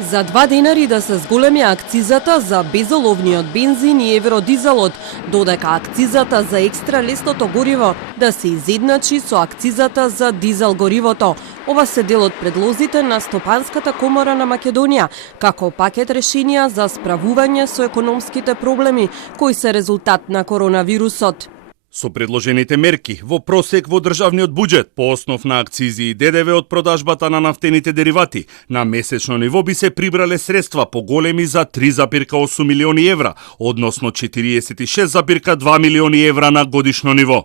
За 2 денари да се зголеми акцизата за безоловниот бензин и евродизелот, додека акцизата за екстра лесното гориво да се изедначи со акцизата за дизел горивото. Ова се дел од предлозите на Стопанската комора на Македонија, како пакет решенија за справување со економските проблеми, кои се резултат на коронавирусот. Со предложените мерки, во просек во државниот буџет, по основ на акцизи и ДДВ од продажбата на нафтените деривати, на месечно ниво би се прибрале средства поголеми за 3,8 милиони евра, односно 46,2 милиони евра на годишно ниво.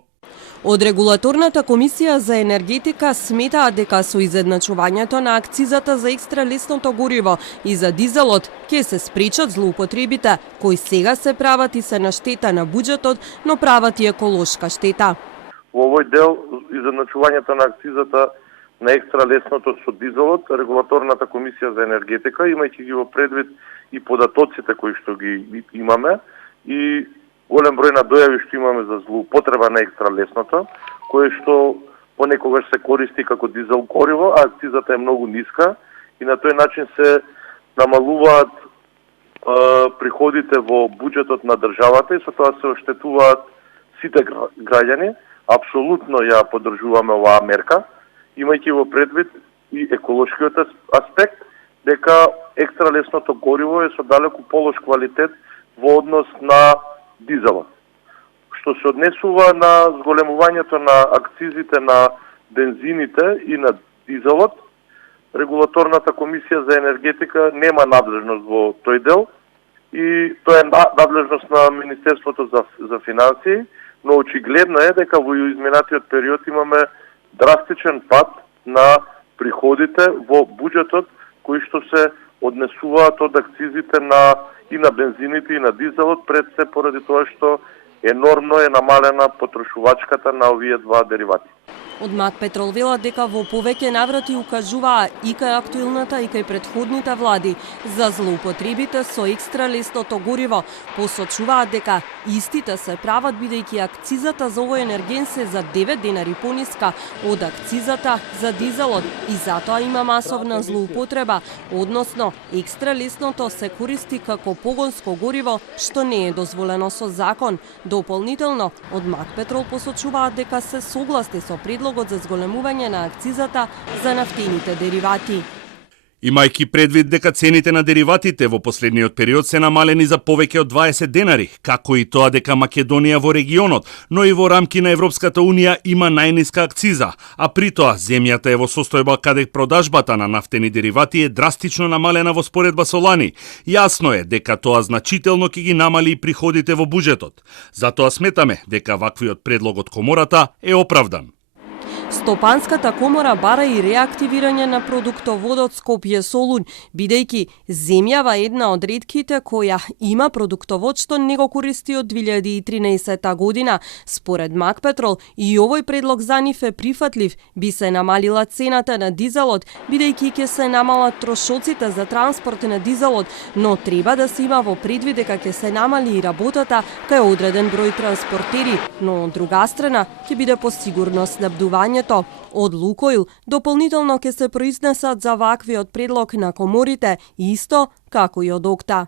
Од Регулаторната комисија за енергетика сметаат дека со изедначувањето на акцизата за екстра лесното гориво и за дизелот ќе се спречат злоупотребите, кои сега се прават и се на штета на буџетот, но прават и еколошка штета. Во овој дел, изедначувањето на акцизата на екстра лесното со дизелот, Регулаторната комисија за енергетика, имајќи ги во предвид и податоците кои што ги имаме и голем број на дојави што имаме за злоупотреба на екстра лесното, кое што понекогаш се користи како дизел гориво, а акцизата е многу ниска и на тој начин се намалуваат приходите во буџетот на државата и со тоа се оштетуваат сите граѓани. Апсолутно ја поддржуваме оваа мерка, имајќи во предвид и еколошкиот аспект, дека екстра лесното гориво е со далеку полош квалитет во однос на дизелот. Што се однесува на зголемувањето на акцизите на бензините и на дизелот, Регулаторната комисија за енергетика нема надлежност во тој дел и тоа е надлежност на Министерството за финансии, но очигледно е дека во изминатиот период имаме драстичен пад на приходите во буџетот кои што се однесуваат од акцизите и на бензините и на дизелот, пред се поради тоа што енормно е намалена потрошувачката на овие два деривати. Од МАК Петрол велат дека во повеќе наврати укажуваа и кај актуелната и кај претходните влади за злоупотребите со екстра лесното гориво. Посочуваат дека истите се прават бидејќи акцизата за овој енерген се за 9 денари пониска од акцизата за дизелот и затоа има масовна злоупотреба, односно екстра лесното се користи како погонско гориво што не е дозволено со закон. Дополнително, од МАК Петрол посочуваат дека се согласни со предлогот за зголемување на акцизата за нафтените деривати. Имајќи предвид дека цените на дериватите во последниот период се намалени за повеќе од 20 денари, како и тоа дека Македонија во регионот, но и во рамки на Европската Унија има најниска акциза, а при тоа земјата е во состојба каде продажбата на нафтени деривати е драстично намалена во споредба со лани. Јасно е дека тоа значително ќе ги намали и приходите во буџетот. Затоа сметаме дека ваквиот предлог од комората е оправдан. Стопанската комора бара и реактивирање на продуктоводот Скопје Солун, бидејќи земјава е една од ретките која има продуктовод што не го користи од 2013 година. Според МАК Петрол и овој предлог за нив е прифатлив, би се намалила цената на дизелот, бидејќи ќе се намалат трошоците за транспорт на дизелот, но треба да се има во предвид дека ќе се намали и работата кај одреден број транспортери, но од друга страна ќе биде посигурно снабдувањето. Од Лукоил дополнително ќе се произнесат за ваквиот предлог на коморите, исто како и од ОКТА.